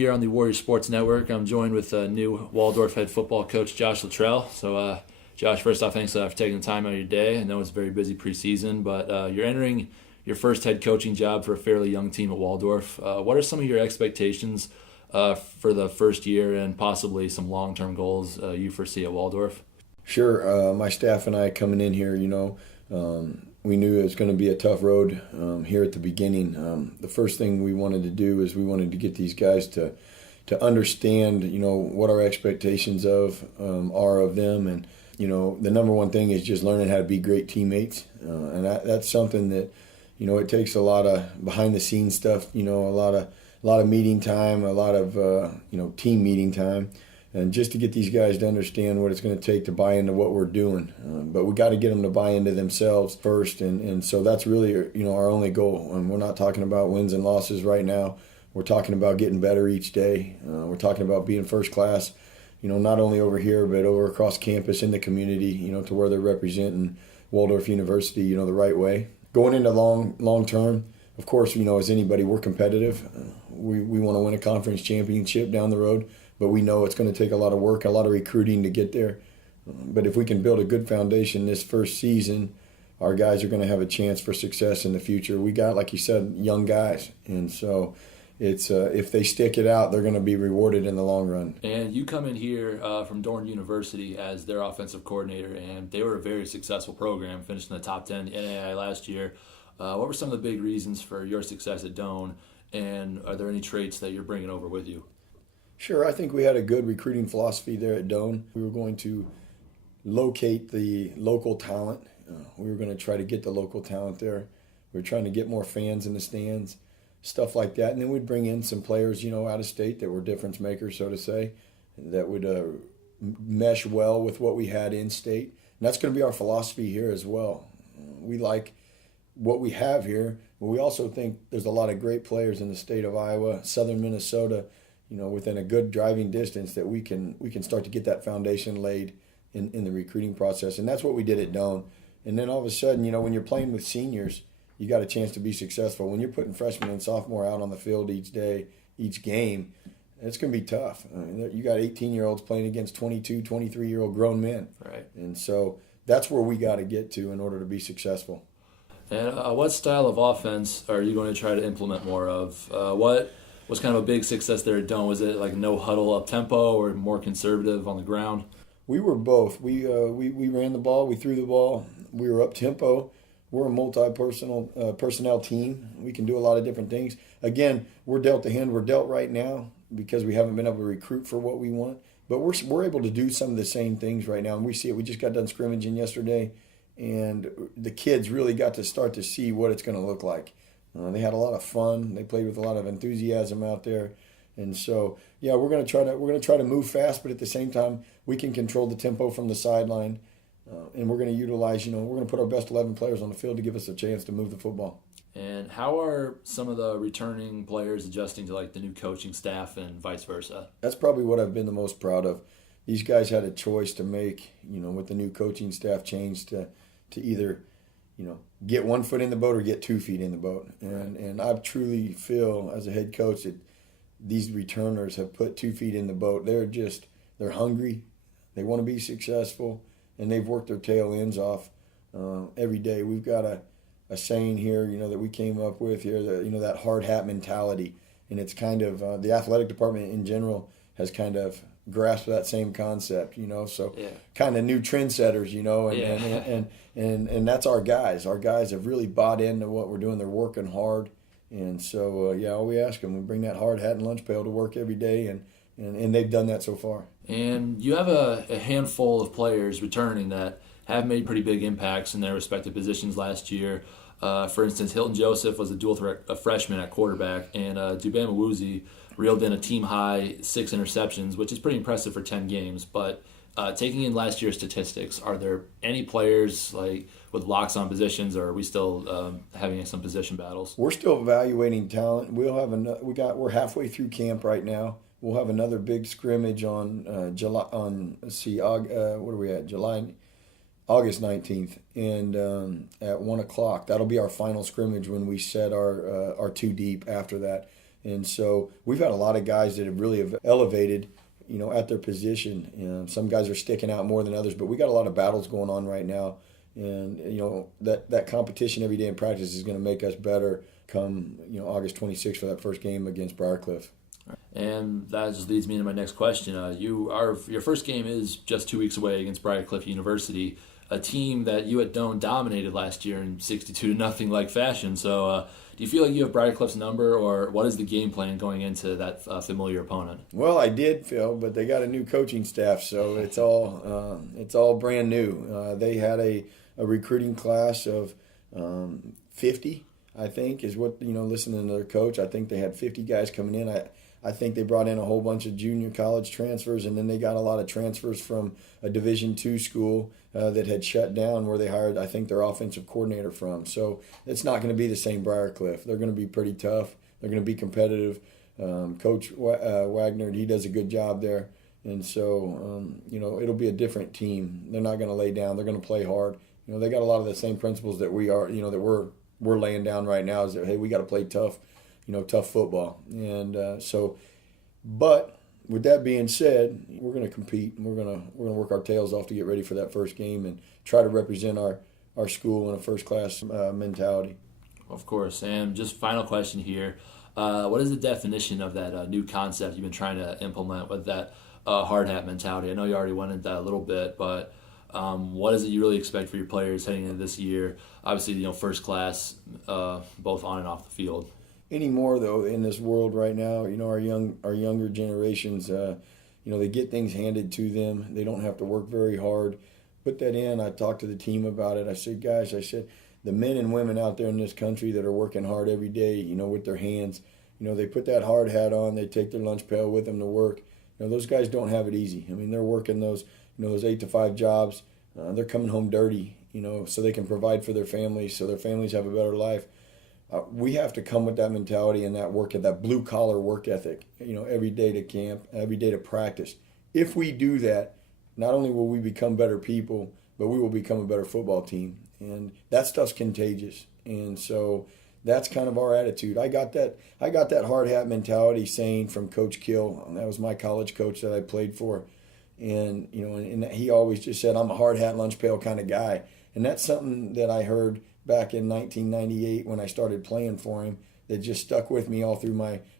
Here on the Warrior Sports Network, I'm joined with new Waldorf head football coach Josh Littrell. So, Josh, first off, thanks for taking the time out of your day. I know it's a very busy preseason, but you're entering your first head coaching job for a fairly young team at Waldorf. What are some of your expectations for the first year and possibly some long-term goals you foresee at Waldorf? Sure. My staff and I coming in here, we knew it was going to be a tough road here at the beginning. The first thing we wanted to do is we wanted to get these guys to understand, what our expectations are of them, and the number one thing is just learning how to be great teammates, and that's something that it takes a lot of behind the scenes stuff, a lot of meeting time, a lot of team meeting time. And just to get these guys to understand what it's going to take to buy into what we're doing. But we got to get them to buy into themselves first. And so that's really, our only goal. And we're not talking about wins and losses right now. We're talking about getting better each day. We're talking about being first class, not only over here, but over across campus in the community, to where they're representing Waldorf University, the right way. Going into long term, of course, as anybody, we're competitive. We want to win a conference championship down the road. But we know it's going to take a lot of work, a lot of recruiting to get there. But if we can build a good foundation this first season, our guys are going to have a chance for success in the future. We got, like you said, young guys. And so it's if they stick it out, they're going to be rewarded in the long run. And you come in here from Dorn University as their offensive coordinator, and they were a very successful program, finished in the top 10 NAI last year. What were some of the big reasons for your success at Doan, and are there any traits that you're bringing over with you? Sure, I think we had a good recruiting philosophy there at Doan. We were going to locate the local talent. We were going to try to get the local talent there. We were trying to get more fans in the stands, stuff like that. And then we'd bring in some players, out of state that were difference makers, so to say, that would mesh well with what we had in state. And that's going to be our philosophy here as well. We like what we have here, but we also think there's a lot of great players in the state of Iowa, southern Minnesota, within a good driving distance that we can start to get that foundation laid in the recruiting process. And that's what we did at Doan. And then all of a sudden, when you're playing with seniors, you got a chance to be successful. When you're putting freshmen and sophomore out on the field each day, each game, it's going to be tough. I mean, you got 18-year-olds playing against 22, 23-year-old grown men. Right. And so that's where we got to get to in order to be successful. And what style of offense are you going to try to implement more of? What was kind of a big success there at Doan? Was it like no huddle up tempo or more conservative on the ground? We were both. We ran the ball, we threw the ball, we were up tempo. We're a personnel team. We can do a lot of different things. Again, we're dealt the hand we're dealt right now because we haven't been able to recruit for what we want. But we're able to do some of the same things right now, and we see it. We just got done scrimmaging yesterday, and the kids really got to start to see what it's going to look like. They had a lot of fun. They played with a lot of enthusiasm out there, and so we're going to try to move fast, but at the same time we can control the tempo from the sideline, and we're going to utilize. We're going to put our best 11 players on the field to give us a chance to move the football. And how are some of the returning players adjusting to like the new coaching staff and vice versa? That's probably what I've been the most proud of. These guys had a choice to make, with the new coaching staff change to either get 1 foot in the boat or get 2 feet in the boat. And I truly feel as a head coach that these returners have put 2 feet in the boat. They're hungry. They want to be successful, and they've worked their tail ends off every day. We've got a saying here, that we came up with here, that, that hard hat mentality. And it's kind of the athletic department in general has kind of grasp that same concept, so kind of new trendsetters, and that's our guys. Our guys have really bought into what we're doing. They're working hard, and so all we ask them, we bring that hard hat and lunch pail to work every day, and they've done that so far. And you have a handful of players returning that have made pretty big impacts in their respective positions last year. For instance, Hilton Joseph was a dual threat freshman at quarterback, and Dubama Woozy reeled in a team-high 6 interceptions, which is pretty impressive for 10 games. But taking in last year's statistics, are there any players like with locks on positions, or are we still having some position battles? We're still evaluating talent. We're halfway through camp right now. We'll have another big scrimmage on July. What are we at? August 19th, and at 1 o'clock. That'll be our final scrimmage when we set our 2 deep after that. And so we've had a lot of guys that have really elevated, at their position. Some guys are sticking out more than others, but we got a lot of battles going on right now. And, that competition every day in practice is going to make us better come, August 26th for that first game against Briarcliff. And that just leads me to my next question. Your first game is just 2 weeks away against Briarcliff University, a team that you at Doane dominated last year in 62-0 like fashion. So do you feel like you have Briarcliff's number, or what is the game plan going into that familiar opponent? Well, I did, Phil, but they got a new coaching staff, so it's all brand new. They had a recruiting class of 50, I think, is what, listening to their coach. I think they had 50 guys coming in. I think they brought in a whole bunch of junior college transfers, and then they got a lot of transfers from a Division II school that had shut down, where they hired, I think, their offensive coordinator from. So it's not going to be the same Briarcliff. They're going to be pretty tough. They're going to be competitive. Coach Wagner, he does a good job there. And so, it'll be a different team. They're not going to lay down. They're going to play hard. They got a lot of the same principles that we are, that we're laying down right now, is that, hey, we got to play tough. Tough football. And but with that being said, we're going to compete. And we're going to work our tails off to get ready for that first game and try to represent our school in a first-class mentality. Of course. And just final question here. What is the definition of that new concept you've been trying to implement with that hard hat mentality? I know you already went into that a little bit, but what is it you really expect for your players heading into this year? Obviously, first class, both on and off the field. Anymore, though, in this world right now, our younger generations, they get things handed to them. They don't have to work very hard. Put that in. I talked to the team about it. I said, guys, the men and women out there in this country that are working hard every day, with their hands, they put that hard hat on. They take their lunch pail with them to work. Those guys don't have it easy. I mean, they're working those 8 to 5 jobs. They're coming home dirty, so they can provide for their families, so their families have a better life. We have to come with that mentality and that blue-collar work ethic, every day to camp, every day to practice. If we do that, not only will we become better people, but we will become a better football team. And that stuff's contagious. And so that's kind of our attitude. I got that hard hat mentality saying from Coach Kill. That was my college coach that I played for. And, and he always just said, I'm a hard hat, lunch pail kind of guy. And that's something that I heard back in 1998 when I started playing for him, that just stuck with me all through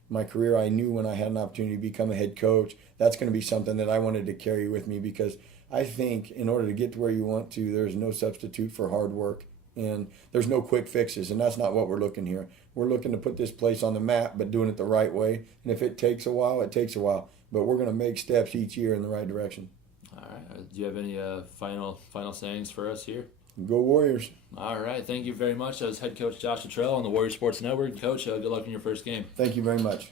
my career. I knew when I had an opportunity to become a head coach, that's going to be something that I wanted to carry with me, because I think in order to get to where you want to, there's no substitute for hard work, and there's no quick fixes, and that's not what we're looking here. We're looking to put this place on the map, but doing it the right way. And if it takes a while, it takes a while. But we're going to make steps each year in the right direction. All right. Do you have any final sayings for us here? Go Warriors. All right. Thank you very much. That was head coach Josh Littrell on the Warrior Sports Network. Coach, good luck in your first game. Thank you very much.